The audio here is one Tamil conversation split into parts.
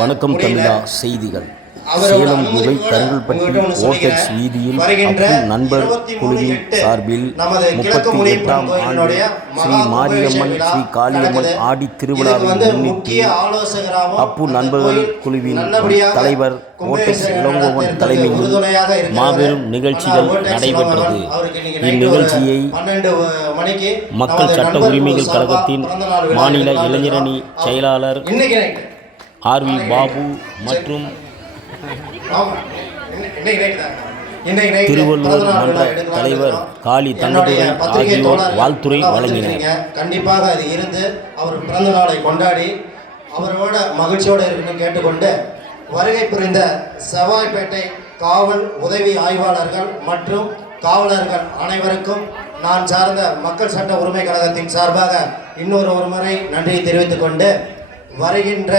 வணக்கம். தமிழா செய்திகள் சேலம் குகை கருங்கல்பட்டி ஓட்டெக்ஸ். வீதியில் நண்பர் 23 குழுவின் சார்பில் முப்பத்தி எட்டாம் ஆண்டு ஸ்ரீ மாரியம்மன் ஸ்ரீ காளியம்மன். ஆடி திருவிழாவை முன்னிட்டு அப்பு நண்பர்கள் குழுவின் தலைவர் ஓட்டெக்ஸ் இளங்கோவன் தலைமையில் மாபெரும் நிகழ்ச்சிகள் நடைபெற்றது இந்நிகழ்ச்சியை 12 மணிக்கு மக்கள் சட்ட உரிமைகள் கழகத்தின் மாநில. இளைஞரணி செயலாளர் ஆர்வி பாபு மற்றும் திருவள்ளுவர் மன்ற தலைவர் காளி தங்கத்துறை பத்திரிகை ஆகியோர் வாழ்த்துறை வழங்கினர். கண்டிப்பாக அது இருந்து அவர் பிறந்த நாளை கொண்டாடி அவரோட மகிழ்ச்சியோடு இருக்கணும்னு கேட்டுக்கொண்டு வருகை புரிந்த செவ்வாய்ப்பேட்டை காவல் உதவி ஆய்வாளர்கள் மற்றும் காவலர்கள் அனைவருக்கும் நான் சார்ந்த மக்கள் சட்ட உரிமை கழகத்தின் சார்பாக இன்னொரு ஒரு முறை நன்றியை தெரிவித்துக் கொண்டு வருகின்ற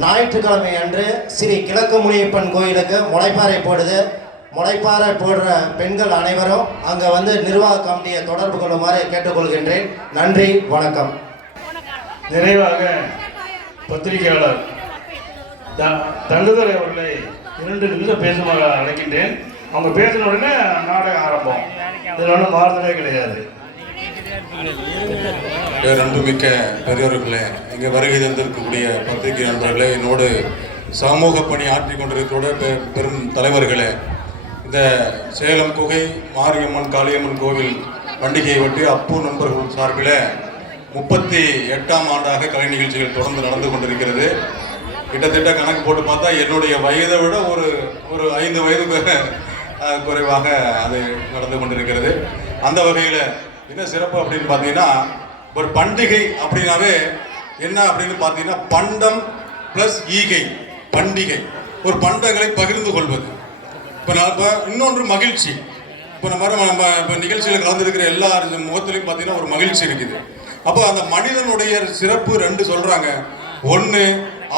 ஞாயிற்றுக்கிழமை அன்று ஸ்ரீ கிழக்கு முனியப்பன் கோயிலுக்கு முளைப்பாறை போடுது. முளைப்பாறை போடுற பெண்கள் அனைவரும் அங்கே வந்து நிர்வாக கமிட்டியை தொடர்பு கொள்ளுமாறு கேட்டுக்கொள்கின்றேன். நன்றி வணக்கம். நிறைவாக பத்திரிகையாளர் த- அவர்களை இரண்டு நிமிடம் பேசுமாறு அழைக்கின்றேன். அவங்க பேசின உடனே நாடகம் ஆரம்பம். இதில் ஒன்றும் மாறுதலே கிடையாது. அன்புமிக்க பெரியவர்களே இங்கே வருகை தந்திருக்கக்கூடிய பத்திரிகை நண்பர்களே என்னோடு சமூக பணி ஆற்றி கொண்டிருக்கிற பெ- பெரும் தலைவர்களே இந்த சேலம் குகை மாரியம்மன் காளியம்மன் கோவில் பண்டிகையை ஒட்டி அப்பு நண்பர்கள் சார்பில் முப்பத்தி எட்டாம் ஆண்டாக கலை நிகழ்ச்சிகள் தொடர்ந்து நடந்து கொண்டிருக்கிறது. கிட்டத்தட்ட கணக்கு போட்டு பார்த்தா என்னுடைய வயதை விட ஒரு ஒரு ஐந்து வயது குறைவாக அது நடந்து கொண்டிருக்கிறது. அந்த வகையில் என்ன சிறப்பு அப்படின்னு பார்த்தீங்கன்னா ஒரு பண்டிகை அப்படின்னாவே என்ன அப்படின்னு பார்த்தீங்கன்னா பண்டம் ப்ளஸ் ஈகை பண்டிகை. ஒரு பண்டங்களை பகிர்ந்து கொள்வது. இப்போ நான் இப்போ இன்னொன்று மகிழ்ச்சி. இப்போ நம்ம நம்ம இப்போ நிகழ்ச்சியில் கலந்துருக்கிற எல்லா முகத்திலையும் பார்த்தீங்கன்னா ஒரு மகிழ்ச்சி இருக்குது. அப்போ அந்த மனிதனுடைய சிறப்பு ரெண்டு சொல்கிறாங்க ஒன்று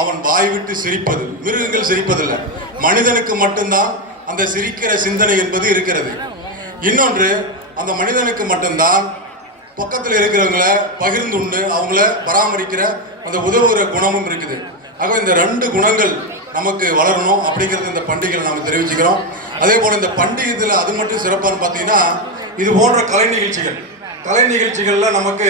அவன் வாய் விட்டு சிரிப்பது. மிருகங்கள் சிரிப்பதில்லை. மனிதனுக்கு மட்டும்தான் அந்த சிரிக்கிற சிந்தனை என்பது இருக்கிறது. இன்னொன்று அந்த மனிதனுக்கு மட்டும்தான் பக்கத்தில் இருக்கிறவங்கள பகிர்ந்து உண்டு அவங்கள பராமரிக்கிற அந்த உதவுகிற குணமும் இருக்குது. ஆக இந்த ரெண்டு குணங்கள் நமக்கு வளரணும் அப்படிங்கிறது இந்த பண்டிகையில் நம்ம தெரிவிச்சுக்கிறோம். அதே போல் இந்த பண்டிகையில் அது மட்டும் சிறப்பான்னு பார்த்தீங்கன்னா இது போன்ற கலை நிகழ்ச்சிகள். கலை நிகழ்ச்சிகளில் நமக்கு